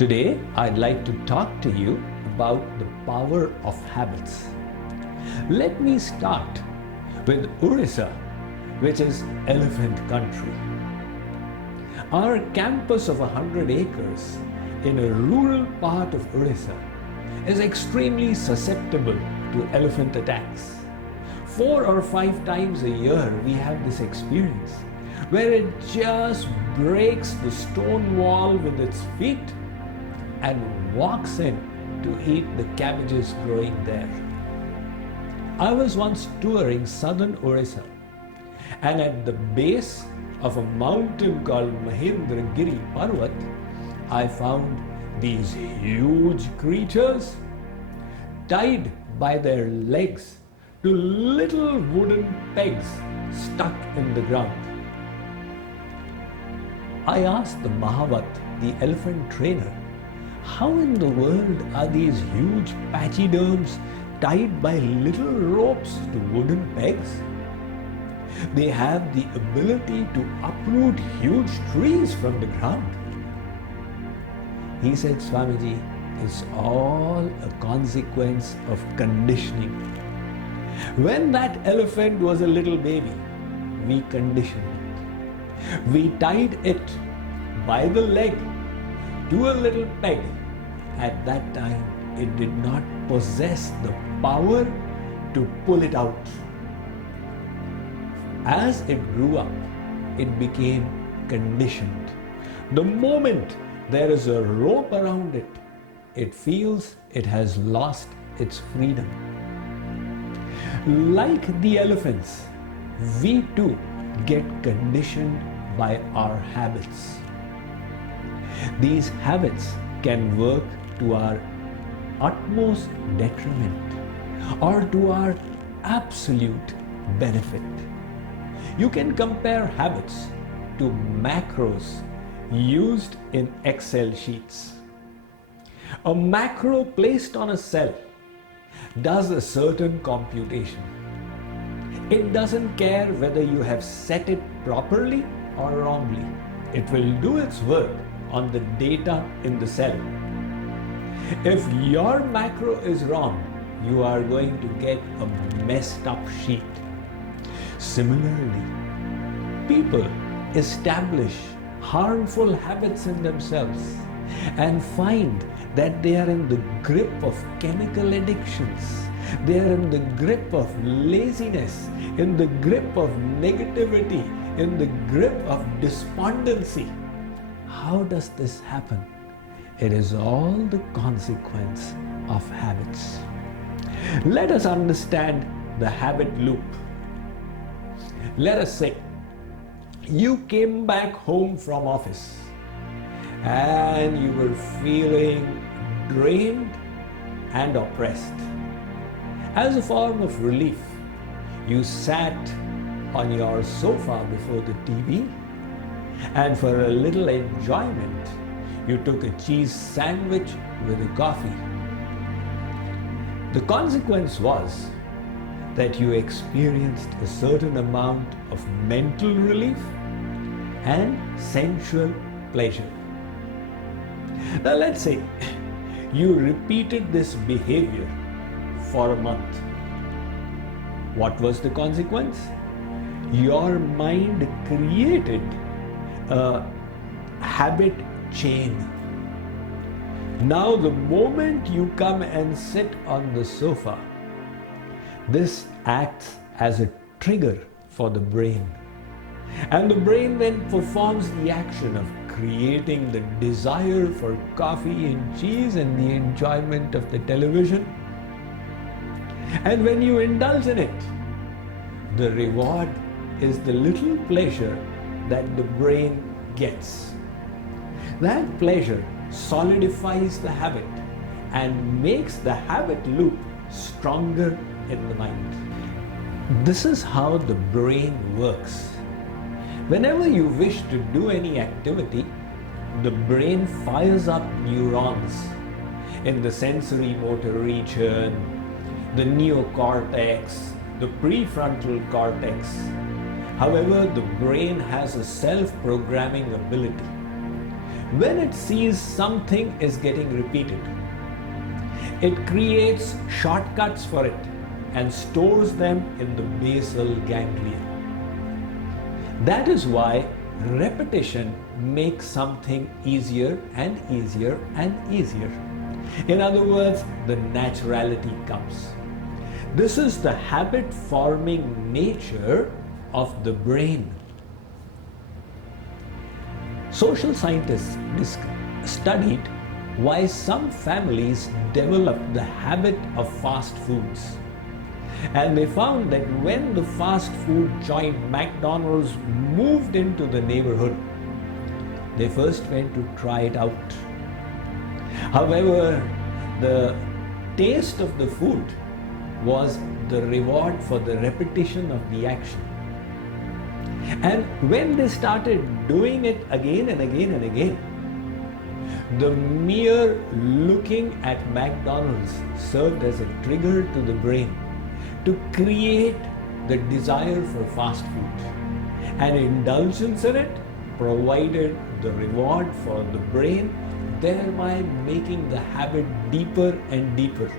Today, I'd like to talk to you about the power of habits. Let me start with Orissa, which is elephant country. Our campus of 100 acres in a rural part of Orissa is extremely susceptible to elephant attacks. 4 or 5 times a year we have this experience where it just breaks the stone wall with its feet and walks in to eat the cabbages growing there. I was once touring southern Orissa, and at the base of a mountain called Mahendragiri Parvat, I found these huge creatures tied by their legs to little wooden pegs stuck in the ground. I asked the Mahavat, the elephant trainer, how in the world are these huge pachyderms tied by little ropes to wooden pegs? They have the ability to uproot huge trees from the ground. He said, Swamiji, it's all a consequence of conditioning. When that elephant was a little baby, we conditioned it. We tied it by the leg to a little peg. At that time, it did not possess the power to pull it out. As it grew up, it became conditioned. The moment there is a rope around it, it feels it has lost its freedom. Like the elephants, we too get conditioned by our habits. These habits can work to our utmost detriment or to our absolute benefit. You can compare habits to macros used in Excel sheets. A macro placed on a cell does a certain computation. It doesn't care whether you have set it properly or wrongly. It will do its work on the data in the cell. If your macro is wrong, you are going to get a messed up sheet. Similarly, people establish harmful habits in themselves and find that they are in the grip of chemical addictions. They are in the grip of laziness, in the grip of negativity, in the grip of despondency. How does this happen? It is all the consequence of habits. Let us understand the habit loop. Let us say you came back home from office and you were feeling drained and oppressed. As a form of relief, you sat on your sofa before the TV, and for a little enjoyment, you took a cheese sandwich with a coffee. The consequence was that you experienced a certain amount of mental relief and sensual pleasure. Now let's say you repeated this behavior for a month. What was the consequence? Your mind created a habit chain. Now the moment you come and sit on the sofa, this acts as a trigger for the brain. And the brain then performs the action of creating the desire for coffee and cheese and the enjoyment of the television. And when you indulge in it, the reward is the little pleasure that the brain gets. That pleasure solidifies the habit and makes the habit loop stronger in the mind. This is how the brain works. Whenever you wish to do any activity, the brain fires up neurons in the sensory motor region, the neocortex, the prefrontal cortex. However, the brain has a self-programming ability. when it sees something is getting repeated, it creates shortcuts for it and stores them in the basal ganglia. That is why repetition makes something easier and easier and easier. In other words, the naturality comes. This is the habit-forming nature of the brain. Social scientists studied why some families develop the habit of fast foods. And they found that when the fast food joint McDonald's moved into the neighborhood, they first went to try it out. However, the taste of the food was the reward for the repetition of the action. And when they started doing it again and again and again, the mere looking at McDonald's served as a trigger to the brain to create the desire for fast food. And indulgence in it provided the reward for the brain, thereby making the habit deeper and deeper.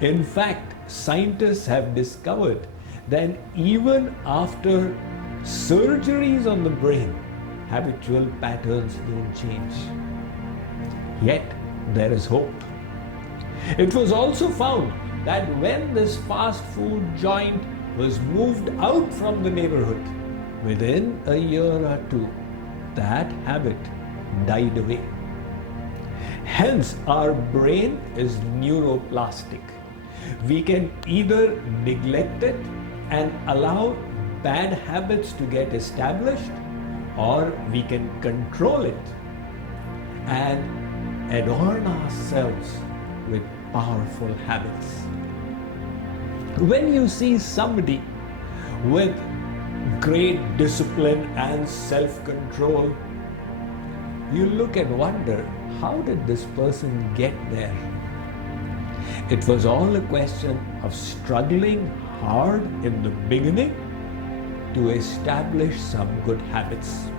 In fact, scientists have discovered that even after surgeries on the brain, habitual patterns don't change. Yet, there is hope. It was also found that when this fast food joint was moved out from the neighborhood, within a year or two, that habit died away. Hence, our brain is neuroplastic. We can either neglect it and allow bad habits to get established, or we can control it and adorn ourselves with powerful habits. When you see somebody with great discipline and self-control, you look and wonder, how did this person get there? It was all a question of struggling hard in the beginning to establish some good habits.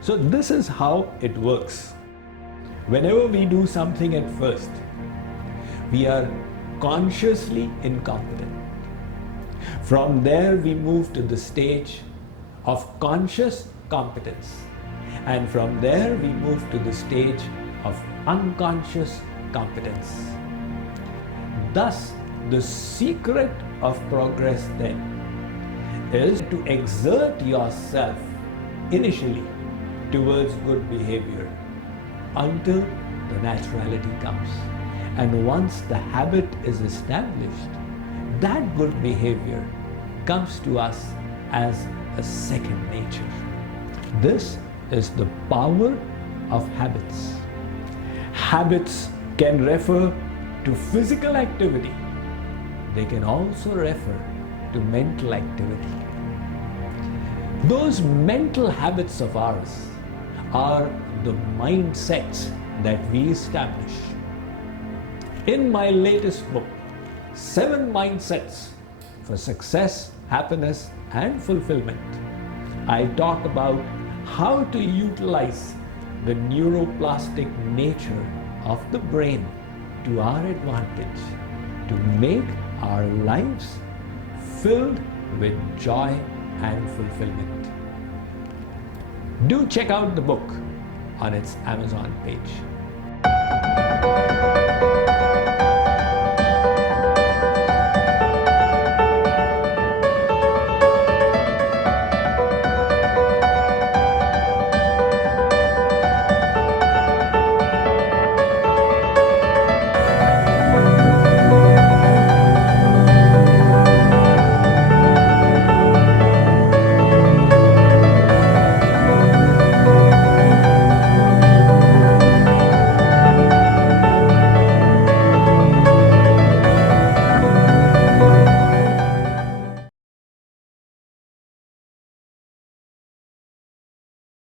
So this is how it works. Whenever we do something at first, we are consciously incompetent. From there we move to the stage of conscious competence. And from there we move to the stage of unconscious competence. Thus, the secret of progress then is to exert yourself initially towards good behavior until the naturality comes. And once the habit is established, that good behavior comes to us as a second nature. This is the power of habits. Habits can refer to physical activity. They can also refer to mental activity. Those mental habits of ours are the mindsets that we establish. In my latest book, 7 Mindsets for Success, Happiness and Fulfillment, I talk about how to utilize the neuroplastic nature of the brain to our advantage to make our lives filled with joy and fulfillment. Do check out the book on its Amazon page.